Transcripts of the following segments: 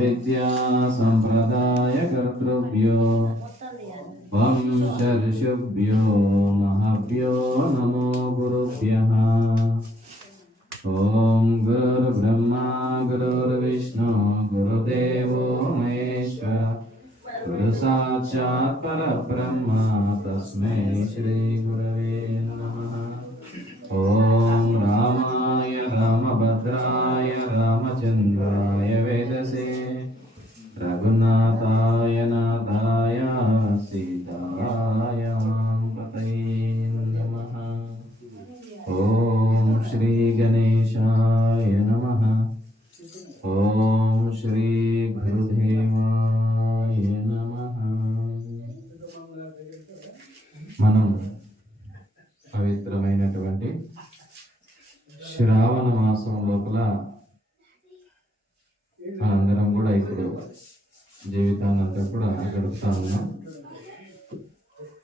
विद्या संप्रदाय कर्तृभ्यो वंशर्षुभ्यो महाभ्यो नमो गुरुभ्यः। ॐ गुरुर्ब्रह्मा, गुरुर्विष्णु, गुरुदेवो महेश्वर। गुरुसाक्षात् परब्रह्म, तस्मै श्रीगुरवे नमः। ॐ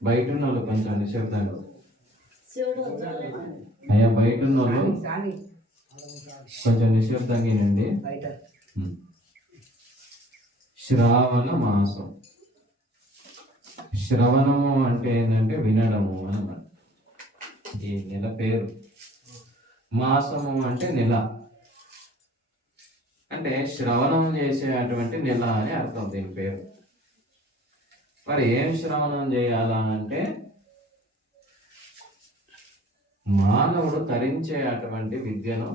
బయట ఉన్న వాళ్ళు కొంచెం నిశ్శబ్దంగా అయ్యా బయట ఉన్న వాళ్ళు కొంచెం నిశ్శబ్దంగా వినండి. శ్రావణ మాసం. శ్రవణము అంటే ఏంటంటే వినడము అన్నమాట. ఈ నెల పేరు. మాసము అంటే నెల. అంటే శ్రవణం చేసేటువంటి నెల అని అర్థం దీని పేరు. మరి ఏం శ్రవణం చేయాలా అంటే మానవుడు తరించే అటువంటి విద్యను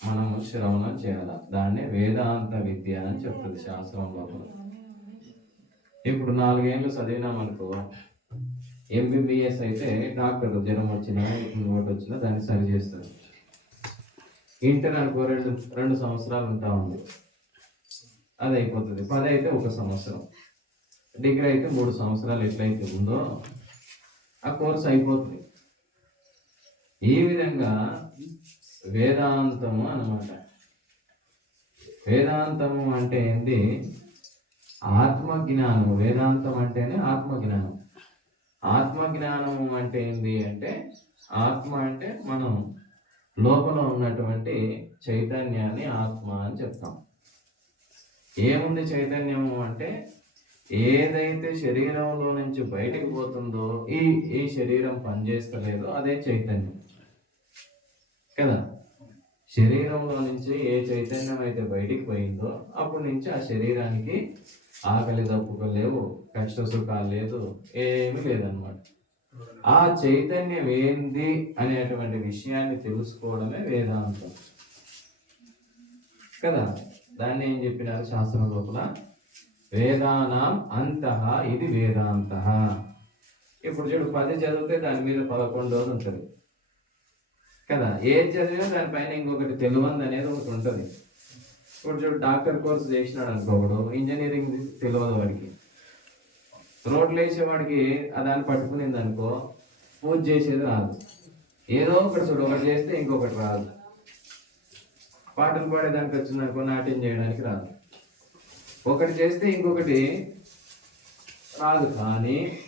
మనము శ్రవణం చేయాలి? దాన్ని వేదాంత విద్య అని చెప్తుంది శాస్త్రం లోపల. ఇప్పుడు నాలుగేళ్ళు చదివినామనుకో ఎంబీబీఎస్ అయితే డాక్టర్ జ్వరం వచ్చినా ఇంకోటి వచ్చినా దాన్ని సరి చేస్తారు. ఇంటర్ అనుకో రెండు రెండు సంవత్సరాలు ఉంటా ఉంది. అది అయిపోతుంది పది అయితే ఒక సంవత్సరం. డిగ్రీ అయితే మూడు సంవత్సరాలు ఎట్లయితే ఉందో ఆ కోర్స్ అయిపోతుంది. ఈ విధంగా వేదాంతము అనమాట వేదాంతము అంటే ఏంటి ఆత్మజ్ఞానం వేదాంతం అంటేనే ఆత్మజ్ఞానం. ఆత్మజ్ఞానము అంటే ఏంటి అంటే ఆత్మ అంటే మనం లోపల ఉన్నటువంటి చైతన్యాన్ని ఆత్మ అని చెప్తాం. ఏముంది చైతన్యము అంటే ఏదైతే శరీరంలో నుంచి బయటికి పోతుందో ఈ ఈ శరీరం పనిచేస్తలేదో అదే చైతన్యం. కదా? శరీరంలో నుంచి ఏ చైతన్యం అయితే బయటికి పోయిందో అప్పటి నుంచి ఆ శరీరానికి ఆకలి దప్పులు లేవు కష్ట సుఖాలు లేదు ఏమీ లేదనమాట ఆ చైతన్యం ఏంది అనేటువంటి విషయాన్ని తెలుసుకోవడమే వేదాంతం. కదా? దాన్ని ఏం చెప్పినారు శాస్త్రం లోపల? వేదానాం అంత ఇది వేదాంత. ఇప్పుడు చూడు పది చదివితే దాని మీద పదకొండోది ఉంటుంది. కదా? ఏది చదివినా దానిపైన ఇంకొకటి తెలియంది అనేది ఒకటి ఉంటుంది. ఇప్పుడు చూడు డాక్టర్ కోర్స్ చేసినాడు అనుకోకూడదు ఇంజనీరింగ్ తెలియదు వాడికి. రోడ్లు వేసేవాడికి ఆ దాన్ని పట్టుకునింది అనుకో పూజ చేసేది రాదు. ఏదో ఒకటి చూడు ఒకటి చేస్తే ఇంకొకటి రాదు. పాటలు పాడేదానికి వచ్చిందనుకో నాట్యం చేయడానికి రాదు. ఒకటి చేస్తే ఇంకొకటి రాదు. కానీ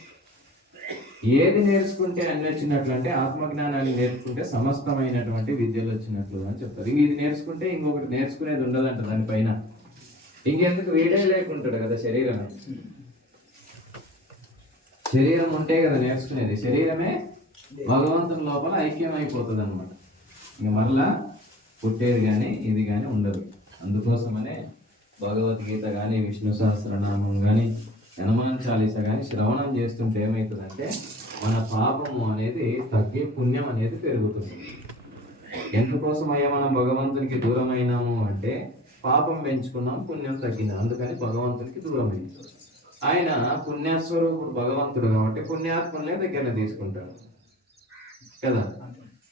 ఏది నేర్చుకుంటే అన్ని వచ్చినట్లు అంటే ఆత్మజ్ఞానాన్ని నేర్చుకుంటే సమస్తమైనటువంటి విద్యలు వచ్చినట్లు అని చెప్తారు. ఇంక ఇది నేర్చుకుంటే ఇంకొకటి నేర్చుకునేది ఉండదంట దానిపైన. ఇంకెందుకు? వీడే లేకుంటాడు కదా శరీరం. శరీరం ఉంటే కదా నేర్చుకునేది. శరీరమే భగవంతుని లోపల ఐక్యం అయిపోతుంది అనమాట ఇంక మరలా పుట్టేది కానీ ఇది కానీ ఉండదు. అందుకోసమనే భగవద్గీత కానీ విష్ణు సహస్రనామం కానీ హనుమాన్ చాలీస కానీ శ్రవణం చేస్తుంటే ఏమవుతుందంటే మన పాపము అనేది తగ్గి పుణ్యం అనేది పెరుగుతుంది. ఎందుకోసం అయ్యా మనం భగవంతునికి దూరమైనాము అంటే పాపం పెంచుకున్నాం పుణ్యం తగ్గింది. అందుకని భగవంతునికి దూరమైంది ఆయన పుణ్యస్వరూపుడు భగవంతుడు కాబట్టి పుణ్యాత్మల్ని దగ్గర తీసుకుంటాడు. కదా?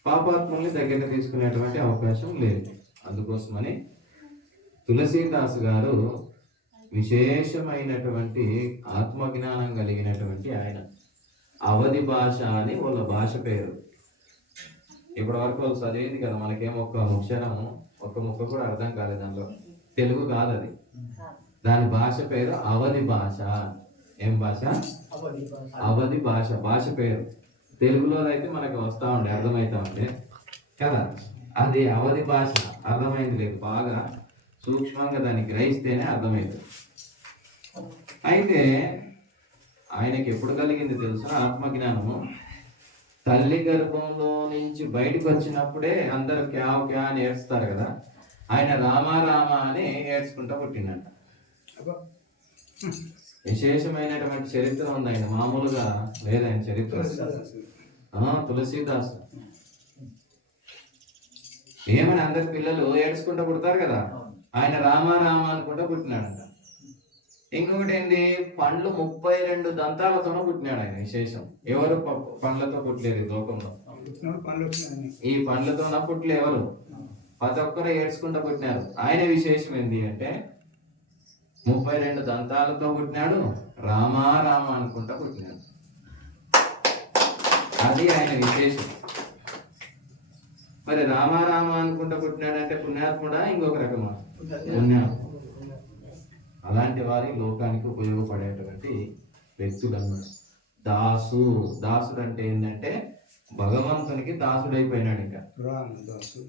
పాపాత్మల్ని దగ్గర తీసుకునేటువంటి అవకాశం లేదు. అందుకోసమని తులసీదాస్ గారు విశేషమైనటువంటి ఆత్మజ్ఞానం కలిగినటువంటి ఆయన. అవధి భాష అని వాళ్ళ భాష పేరు. ఇప్పటి వరకు వాళ్ళు చదివింది కదా మనకేం ఒక్క అక్షరము ఒక్క ముక్క కూడా అర్థం కాలేదు దానిలో తెలుగు కాదు అది. దాని భాష పేరు అవధి భాష. ఏం భాష? అవధి భాష. భాష పేరు. తెలుగులో అయితే మనకి వస్తా ఉండే అర్థమవుతా ఉండే. కదా? అది అవధి భాష అర్థమైంది లేదు బాగా. సూక్ష్మంగా దాన్ని గ్రహిస్తేనే అర్థమవుతుంది అయితే ఆయనకి ఎప్పుడు కలిగింది తెలుసా? ఆత్మజ్ఞానము తల్లి గర్భంలో నుంచి బయటకు వచ్చినప్పుడే అందరూ క్యా క్యా అని ఏడుస్తారు కదా? ఆయన రామా రామ అని ఏడ్చుకుంటా పుట్టిండంట విశేషమైనటువంటి చరిత్ర ఉంది ఆయన. మామూలుగా లేదు ఆయన చరిత్ర. తులసీదాస్. ఏమని అందరి పిల్లలు ఏడ్చుకుంటూ పుడతారు కదా? ఆయన రామా రామ అనుకుంటా పుట్టినాడంట. ఇంకొకటి ఏంది పండ్లు ముప్పై రెండు దంతాలతోనూ పుట్టినాడు ఆయన విశేషం. ఎవరు పండ్లతో పుట్టలేరు ఈ లోకంలో? ఈ పండ్లతోన పుట్టలే ఎవరు? ప్రతి ఒక్కరు ఏడ్చుకుంటూ పుట్టినారు. ఆయన విశేషం ఏంటి అంటే ముప్పై రెండు దంతాలతో పుట్టినాడు రామా రామ అనుకుంటా పుట్టినాడు. అది ఆయన విశేషం. మరి రామా రామ అనుకుంటా పుట్టినాడంటే పుణ్యాత్ముడా? ఇంకొక రకమా? అలాంటి వారి లోకానికి ఉపయోగపడేటువంటి వ్యక్తులు అన్నమాట దాసు. దాసుడు అంటే ఏంటంటే భగవంతునికి దాసుడైపోయినాడు ఇంకా. రామదాసు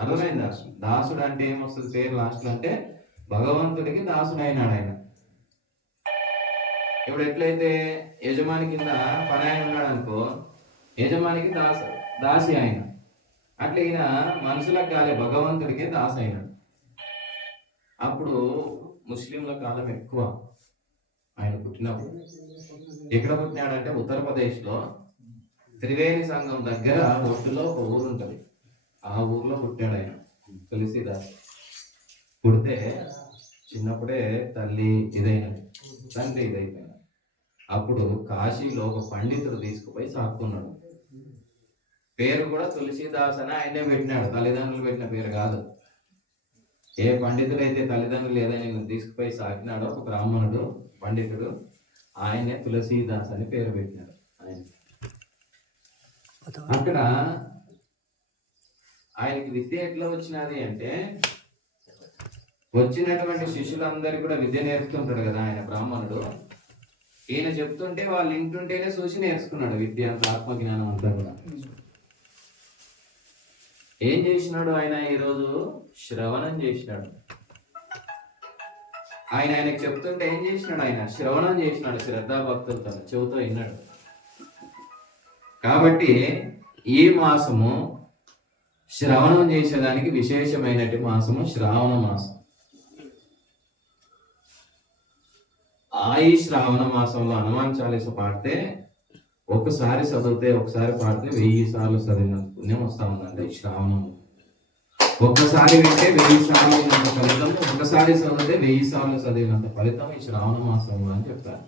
అర్థమైందా? దాసుడు అంటే ఏమొస్తుంది? పేరు లాస్ట్ అంటే భగవంతుడికి దాసుడైనాడు ఆయన. ఇప్పుడు ఎట్లయితే యజమాని కింద పని ఆయన ఉన్నాడు అనుకో యజమానికి దాస దాసి ఆయన. అట్లా ఈయన మనుషులకు కాలే భగవంతుడికే దాసు అయినాడు అప్పుడు ముస్లింల కాలం ఎక్కువ ఆయన పుట్టినప్పుడు. ఎక్కడ పుట్టినాడంటే ఉత్తరప్రదేశ్లో త్రివేణి సంఘం దగ్గర ఒట్టులో ఒక ఊరు ఉంటుంది. ఆ ఊర్లో పుట్టాడు ఆయన తులసిదాస్. పుడితే చిన్నప్పుడే తల్లి ఇదైనది తండ్రి ఇదైపోయిన అప్పుడు కాశీలో ఒక పండితుడు తీసుకుపోయి సాక్కున్నాడు పేరు కూడా తులసిదాస్ అని ఆయనే పెట్టినాడు తల్లిదండ్రులు పెట్టిన పేరు కాదు. ఏ పండితుడు అయితే తల్లిదండ్రులు ఏదైనా నిన్ను తీసుకుపోయి సాకినాడో ఒక బ్రాహ్మణుడు పండితుడు ఆయనే తులసీదాస్ అని పేరు పెట్టినాడు ఆయన. అక్కడ ఆయనకి విద్య ఎట్లా వచ్చినది అంటే వచ్చినటువంటి శిష్యులందరికీ కూడా విద్య నేర్పుతుంటాడు కదా ఆయన బ్రాహ్మణుడు. ఈయన చెప్తుంటే వాళ్ళు వింటుంటేనే చూసి నేర్చుకున్నాడు విద్య అంత ఆత్మజ్ఞానం అంతా కూడా. ఏం చేసినాడు ఆయన ఈరోజు? శ్రవణం చేసినాడు. ఆయన ఆయనకు చెప్తుంటే ఏం చేసినాడు ఆయన? శ్రవణం చేసినాడు శ్రద్ధాభక్తులతో చెవుతో విన్నాడు. కాబట్టి ఈ మాసము శ్రవణం చేసేదానికి విశేషమైనటి మాసము శ్రావణ మాసం. ఆ ఈ శ్రావణ మాసంలో హనుమాన్ చాలీస పాడితే ఒకసారి చదివితే ఒకసారి పాడితే వెయ్యి సార్లు చదివిన పుణ్యం వస్తా ఉందండి శ్రావణము శ్రావణం. ఒక్కసారి వింటే వెయ్యి సార్లు విన్నంత ఫలితం ఒకసారి చదివితే వెయ్యి సార్లు చదివినంత ఫలితం ఈ శ్రావణ మాసంలో అని చెప్తారు.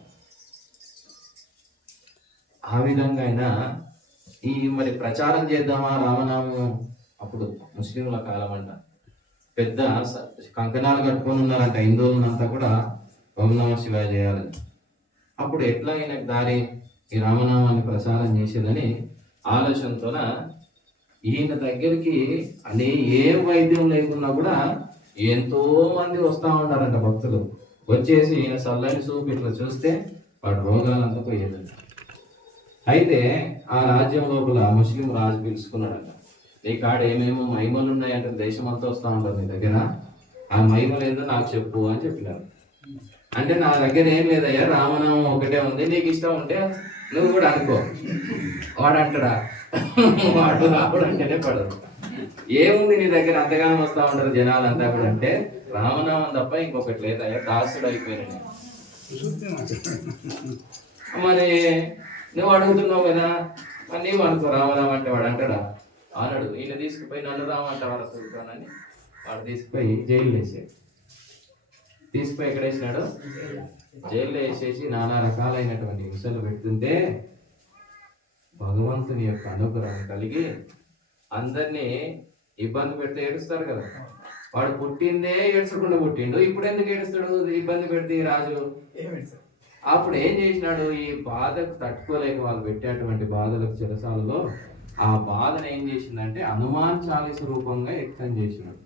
ఆ విధంగా అయినా ఈ మరి ప్రచారం చేద్దామా రామనామం అప్పుడు ముస్లింల కాలం అంట. పెద్ద స- కంకణాలు కట్టుకొని ఉన్నారంట. హిందువులంతా కూడా ఓం నమ శివాయ చేయాలని. అప్పుడు ఎట్లా ఈయనకు దారి? ఈ రామనామాన్ని ప్రసారం చేసేదని ఆలోచనతోన ఈయన దగ్గరికి అనే ఏ వైద్యం లేకున్నా కూడా ఎంతో మంది వస్తూ ఉంటారంట భక్తులు. వచ్చేసి ఈయన చల్లని చూపు ఇట్లా చూస్తే వాడు రోగాలంతా పోయేదంట. అయితే ఆ రాజ్యం లోపల ముస్లిం రాజు పిలుచుకున్నాడంట. నీ కాడ ఏమేమో మహిమలు ఉన్నాయంటే దేశం అంతా వస్తూ ఉంటారు నీ దగ్గర. ఆ మహిమలు ఏందో నాకు చెప్పు అని చెప్పినారు. అంటే నా దగ్గర ఏం లేదయ్యా రామనామం ఒకటే ఉంది. నీకు ఇష్టం ఉంటే నువ్వు కూడా అనుకో. వాడు అంటాడా? వాడు రాముడు అంటేనే పడదు. ఏముంది నీ దగ్గర? అంతగానం వస్తా ఉంటారు జనాలంతా కూడా అంటే రామనామం తప్ప ఇంకొకటి లేదయ్యా దాసుడు అయిపోయినా మరి నువ్వు అడుగుతున్నావు కదా మరి నీవు అనుకో రామనామం అంటే వాడు అంటాడా? అనడు ఈయన తీసుకుపోయి నన్ను రామంట వాడు అడుగుతానని. వాడు తీసుకుపోయి జైలు వేసాడు. తీసుకుపోయి ఎక్కడ వేసినాడు జైల్లో వేసేసి నానా రకాలైనటువంటి హింసలు పెడుతుంటే భగవంతుని యొక్క అనుగ్రహం కలిగి అందరినీ ఇబ్బంది పెడితే ఏడుస్తారు కదా. వాడు పుట్టిందే ఏడ్చకుండా పుట్టిండు. ఇప్పుడు ఎందుకు ఏడుస్తాడు? ఇబ్బంది పెడితే రాజు? అప్పుడు ఏం చేసినాడు? ఈ బాధకు తట్టుకోలేక వాళ్ళు పెట్టేటువంటి బాధలకు చిరసాలలో ఆ బాధను ఏం చేసిందంటే హనుమాన్ చాలీస రూపంగా వ్యక్తం చేసినాడు.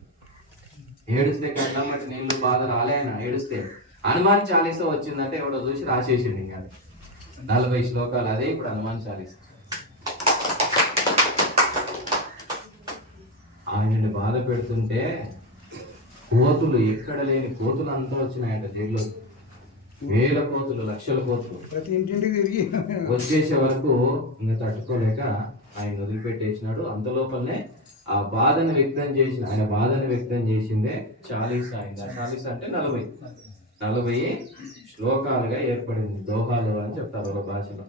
ఏడుస్తే కళ్ళమ్మటి నీళ్ళు బాధ రాలేనా ఏడుస్తే. హనుమాన్ చాలీస వచ్చిందంటే ఎవడో చూసి రాసేసిండు ఇంకా. నలభై శ్లోకాలు అదే ఇప్పుడు హనుమాన్ చాలీస. ఆయనని బాధ పెడుతుంటే కోతులు ఎక్కడ లేని కోతులు అంతా వచ్చినాయంట జైల్లో. వేల కోతులు లక్షల కోతులు. ప్రతి ఇంటింటికి తిరిగి. వచ్చేసే వరకు ఇంకా తట్టుకోలేక ఆయన వదిలిపెట్టేసినాడు. అంత లోపలనే ఆ బాధను వ్యక్తం చేసిన ఆయన బాధను వ్యక్తం చేసిందే చాలీసా అయింది? ఆ అంటే నలభై. నలభై శ్లోకాలుగా ఏర్పడింది. దోహాలు అని చెప్తారు ఒక భాషలో.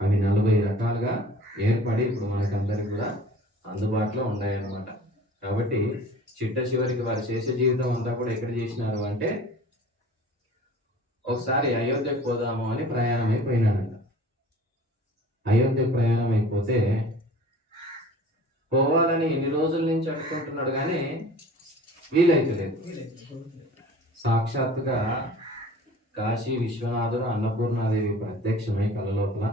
అవి నలభై రకాలుగా ఏర్పడి ఇప్పుడు మనకందరికి కూడా అందుబాటులో ఉన్నాయన్నమాట. కాబట్టి చిట్ట చివరికి వారు చేసే జీవితం అంతా కూడా ఎక్కడ చేసినారు అంటే ఒకసారి అయోధ్యకు పోదాము అని ప్రయాణం అయిపోయినాడంట అయోధ్య ప్రయాణం అయిపోతే పోవాలని ఎన్ని రోజుల నుంచి అనుకుంటున్నాడు కానీ వీలైతలేదు సాక్షాత్తుగా కాశీ విశ్వనాథుడు అన్నపూర్ణాదేవి ప్రత్యక్షమై కళ లోపల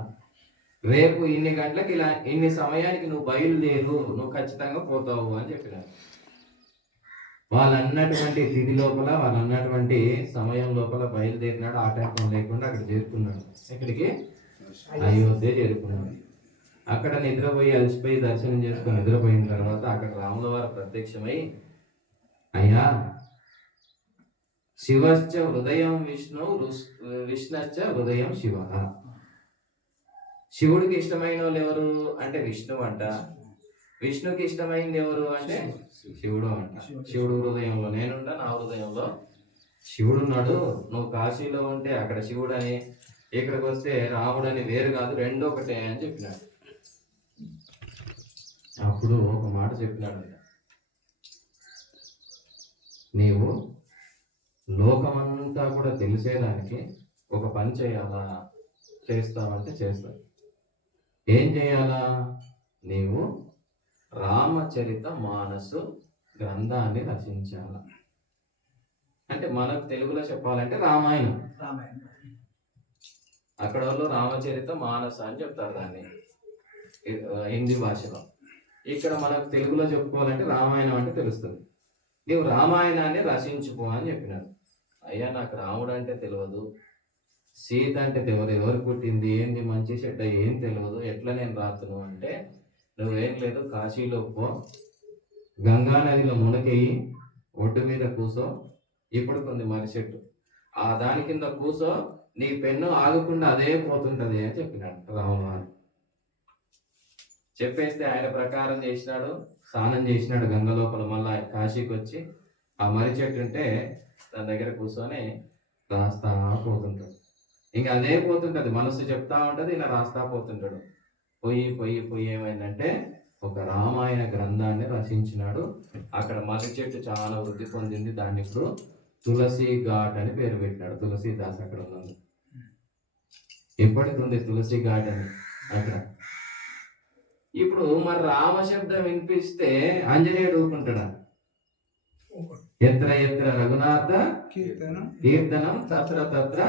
రేపు ఇన్ని గంటలకు ఇలా ఇన్ని సమయానికి నువ్వు బయలుదేరు నువ్వు ఖచ్చితంగా పోతావు అని చెప్పినారు. వాళ్ళు అన్నటువంటి తిథి లోపల వాళ్ళు అన్నటువంటి సమయం లోపల బయలుదేరినాడు. ఆటంకం లేకుండా అక్కడ చేరుకున్నాడు. ఎక్కడికి? అయోధ్య చేరుకున్నాడు. అక్కడ నిద్రపోయి అలసిపోయి దర్శనం చేసుకుని నిద్రపోయిన తర్వాత అక్కడ రాముల వారు ప్రత్యక్షమై అయ్యా శివశ్చ హృదయం విష్ణు విష్ణశ్చ హృదయం శివ. శివుడికి ఇష్టమైన వాళ్ళు ఎవరు అంటే విష్ణువు అంట. విష్ణుకి ఇష్టమైంది ఎవరు అంటే శివుడు అంట. శివుడు హృదయంలో నేనుంటా నా హృదయంలో శివుడు ఉన్నాడు నువ్వు కాశీలో ఉంటే అక్కడ శివుడు అని ఇక్కడికి వస్తే రాముడు అని వేరు కాదు రెండు ఒకటే అని చెప్పినాడు. అప్పుడు ఒక మాట చెప్పినాడు నీవు లోకమంతా కూడా తెలిసేదానికి ఒక పని చేయాలా? చేస్తావంటే చేస్తావు ఏం చేయాలా? నీవు రామచరిత మానసు గ్రంథాన్ని రచించాల? అంటే మనకు తెలుగులో చెప్పాలంటే రామాయణం. అక్కడ వాళ్ళు రామచరిత మానస అని చెప్తారు దాన్ని. హిందీ భాషలో. ఇక్కడ మనకు తెలుగులో చెప్పుకోవాలంటే రామాయణం అంటే తెలుస్తుంది. నీవు రామాయణాన్ని రచించుకో అని చెప్పినాడు అయ్యా నాకు రాముడు అంటే తెలియదు సీత అంటే తెలియదు ఎవరు పుట్టింది ఏంది మంచి చెడ్డ ఏం తెలియదు ఎట్లా నేను రాతును అంటే నువ్వేం లేదు కాశీలో పో గంగా నదిలో మునకెయ్యి ఒడ్డు మీద కూసో ఇప్పుడు కొంది మరి చెట్టు. ఆ దాని కింద కూసో నీ పెన్ను ఆగకుండా అదే పోతుంటది అని చెప్పినాడు రామవారు చెప్పేస్తే ఆయన ప్రకారం చేసినాడు స్నానం చేసినాడు గంగ లోపల మళ్ళా కాశీకి వచ్చి ఆ మర్రి చెట్టు ఉంటే దాని దగ్గర కూర్చొని రాస్తా పోతుంటాడు. ఇంకా అదే పోతుంటది మనసు చెప్తా ఉంటది ఇలా రాస్తా పోతుంటాడు. పొయ్యి పొయ్యి పొయ్యి ఏమైందంటే ఒక రామాయణ గ్రంథాన్ని రచించినాడు. అక్కడ మర్రి చెట్టు చాలా వృద్ధి పొందింది దాన్ని ఇప్పుడు తులసి ఘాట్ అని పేరు పెట్టినాడు. తులసీదాస్ అక్కడ ఉన్నది. ఎప్పటికి ఉంది తులసి ఘాట్ అని? అక్కడ. ఇప్పుడు మరి రామ శబ్దం వినిపిస్తే ఆంజనేయుడు ఊరుకుంటాడా? ఎత్ర ఎత్ర రఘునాథ కీర్తనం కీర్తనం తత్ర తత్ర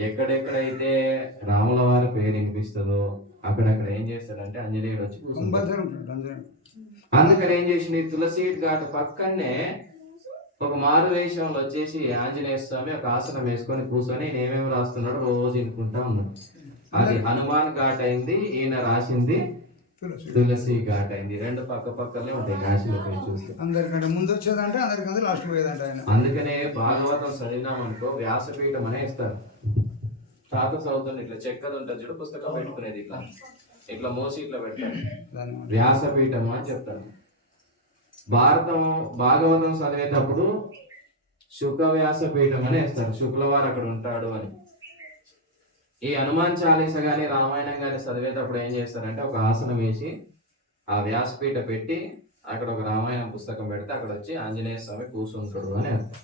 ఎక్కడెక్కడైతే రాముల వారి పేరు వినిపిస్తుందో అక్కడక్కడ ఏం చేస్తాడంటే ఆంజనేయుడు వచ్చి అందుకని ఏం చేసింది తులసి ఘాట్ పక్కనే ఒక మారు వేషంలో వచ్చేసి ఆంజనేయ స్వామి ఒక ఆసనం వేసుకొని కూర్చొని ఈయన ఏమేమి రాస్తున్నాడు రోజు వినుకుంటా ఉన్నాడు. అది హనుమాన్ ఘాట్ అయింది ఈయన రాసింది తులసి ఘాట్. అయింది. రెండు పక్క పక్కనే ఉంటాయి పోయి చూస్తే. అందరికంటే ముందు వచ్చేదంటే అందరికంటే లాస్ట్ పోయేదంట ఆయన. అందుకనే భాగవతం చదివినామనుకో వ్యాసపీఠం అనే ఇస్తారు. తాత చదువుతుంది ఇట్లా చెక్కది ఉంటుంది చూడు పుస్తకం పెట్టుకునేది ఇట్లా. ఇట్లా మోసి ఇట్లా పెట్టారు. దాని వ్యాసపీఠం అని చెప్తారు. భారతం భాగవతం చదివేటప్పుడు శుక్ల వ్యాసపీఠం అని వేస్తారు శుక్లవారు అక్కడ ఉంటాడు అని. ఈ హనుమాన్ చాలీస కానీ రామాయణం కానీ చదివేటప్పుడు ఏం చేస్తారంటే ఒక ఆసనం వేసి ఆ వ్యాసపీఠ పెట్టి అక్కడ ఒక రామాయణం పుస్తకం పెడితే అక్కడ వచ్చి ఆంజనేయ స్వామి కూర్చుంటాడు అని అర్థం.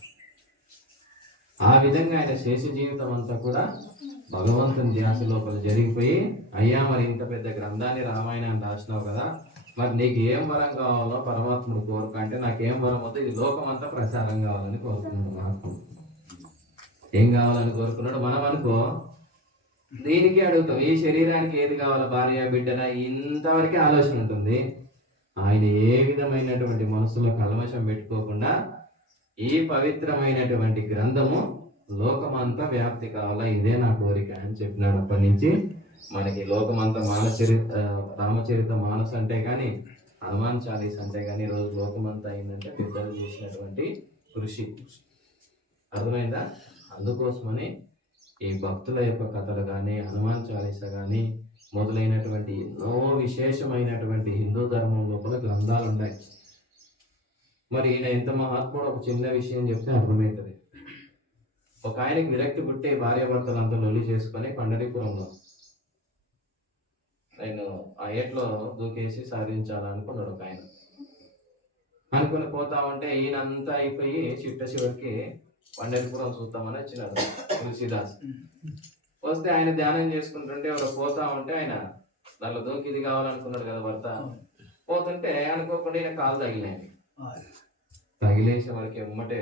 ఆ విధంగా ఆయన శేష జీవితం అంతా కూడా భగవంతుని ధ్యాస లోపల జరిగిపోయి అయ్యా మరి ఇంత పెద్ద గ్రంథాన్ని రామాయణాన్ని రాసినావు కదా మరి నీకు ఏం వరం కావాలో పరమాత్ముడు కోరుక అంటే నాకు ఏం వరం వద్దు ఇది లోకం అంతా ప్రచారం కావాలని కోరుకున్నాడు మహాత్ముడు. ఏం కావాలని కోరుకున్నాడు? మనం అనుకో దీనికి అడుగుతాం. ఈ శరీరానికి ఏది కావాలో భార్య బిడ్డన? ఇంతవరకే ఆలోచన ఉంటుంది. ఆయన ఏ విధమైనటువంటి మనసులో కల్మషం పెట్టుకోకుండా ఈ పవిత్రమైనటువంటి గ్రంథము లోకమంతా వ్యాప్తి కావాలా? ఇదే నా కోరిక అని చెప్పినాడు అప్పటి నుంచి. మనకి లోకమంతా మానచరిత రామచరిత మానస్ అంటే కానీ హనుమాన్ చాలీస్ అంటే కానీ రోజు లోకమంతా అయిందంటే పెద్దలు చేసినటువంటి కృషి. అర్థమైందా? అందుకోసమని ఈ భక్తుల యొక్క కథలు కానీ హనుమాన్ చాలీస కానీ మొదలైనటువంటి ఎన్నో విశేషమైనటువంటి హిందూ ధర్మం లోపల గ్రంథాలు ఉన్నాయి మరి ఈయన ఎంత మహాత్ముడు ఒక చిన్న విషయం చెప్తే అర్థమవుతుంది. ఒక ఆయనకి విరక్తి పుట్టి భార్యాభర్తలు అంతా లొల్లి చేసుకొని పండరీపురంలో నేను ఆ ఏట్లో దూకేసి సాధించాలనుకున్నాడు ఒక ఆయన. అనుకుని పోతా ఉంటే ఈయన అంతా అయిపోయి చిట్ట చివరికి పండరీపురం చూద్దామని వచ్చినాడు తులసిదాస్. వస్తే ఆయన ధ్యానం చేసుకుంటుంటే ఎవరో పోతా ఉంటే ఆయన దాంట్లో దూకి ఇది కావాలనుకున్నాడు కదా భర్త. పోతుంటే అనుకోకుండా ఈయన కాలు తగిలినాయి తగిలేసే వారికి ఎమ్మటే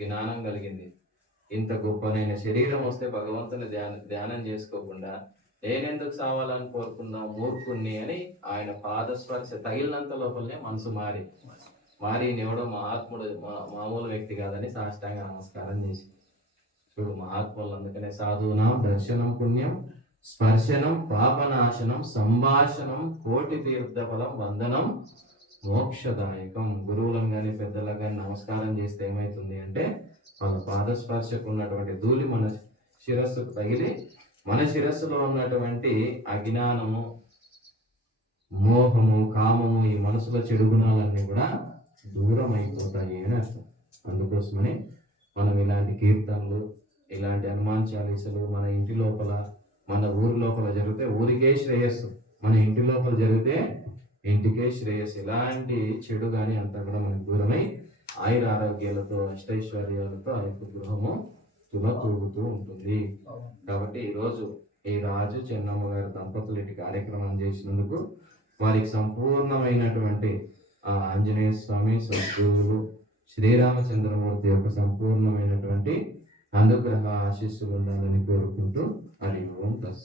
జ్ఞానం కలిగింది. ఇంత గొప్పనైన శరీరం వస్తే భగవంతుని ధ్యాన ధ్యానం చేసుకోకుండా నేనెందుకు సావాలని కోరుకున్నా మూర్ఖుణ్ణి అని ఆయన పాదస్పర్శ తగిలినంత లోపలనే మనసు మారి. వారి ఎవడో మహాత్ముడు మా- మామూలు వ్యక్తి కాదని సాష్టాంగ నమస్కారం చేసి. చూడు మహాత్ములు అందుకనే సాధువునాం దర్శనం పుణ్యం స్పర్శనం పాపనాశనం సంభాషణం కోటి తీర్థ ఫలం వందనం మోక్షదాయకం. గురువులం కానీ పెద్దలకు కానీ నమస్కారం చేస్తే ఏమవుతుంది అంటే వాళ్ళ పాదస్పర్శకు ఉన్నటువంటి ధూళి మన శిరస్సుకు తగిలి మన శిరస్సులో ఉన్నటువంటి అజ్ఞానము మోహము కామము ఈ మనసులో చెడు గుణాలన్నీ కూడా దూరం అయిపోతాయి అని అర్థం. అందుకోసమని మనం ఇలాంటి కీర్తనలు ఇలాంటి హనుమాన్ చాలీసలు మన ఇంటి లోపల మన ఊరి లోపల జరిగితే ఊరికే శ్రేయస్సు. మన ఇంటి లోపల జరిగితే ఇంటికే శ్రేయస్సు. ఇలాంటి చెడు కానీ అంతా కూడా మనకు దూరమై ఆయుర ఆరోగ్యాలతో అష్టైశ్వర్యాలతో ఆ యొక్క గృహము తులతూగుతూ ఉంటుంది. కాబట్టి ఈరోజు ఈ రాజు చెన్నమ్మ గారి దంపతులు ఇటు కార్యక్రమం చేసినందుకు వారికి సంపూర్ణమైనటువంటి ఆంజనేయ స్వామి సద్గురు శ్రీరామచంద్రమూర్తి యొక్క సంపూర్ణమైనటువంటి అనుగ్రహ ఆశీస్సులు ఉండాలని కోరుకుంటూ హరి ఓం దస్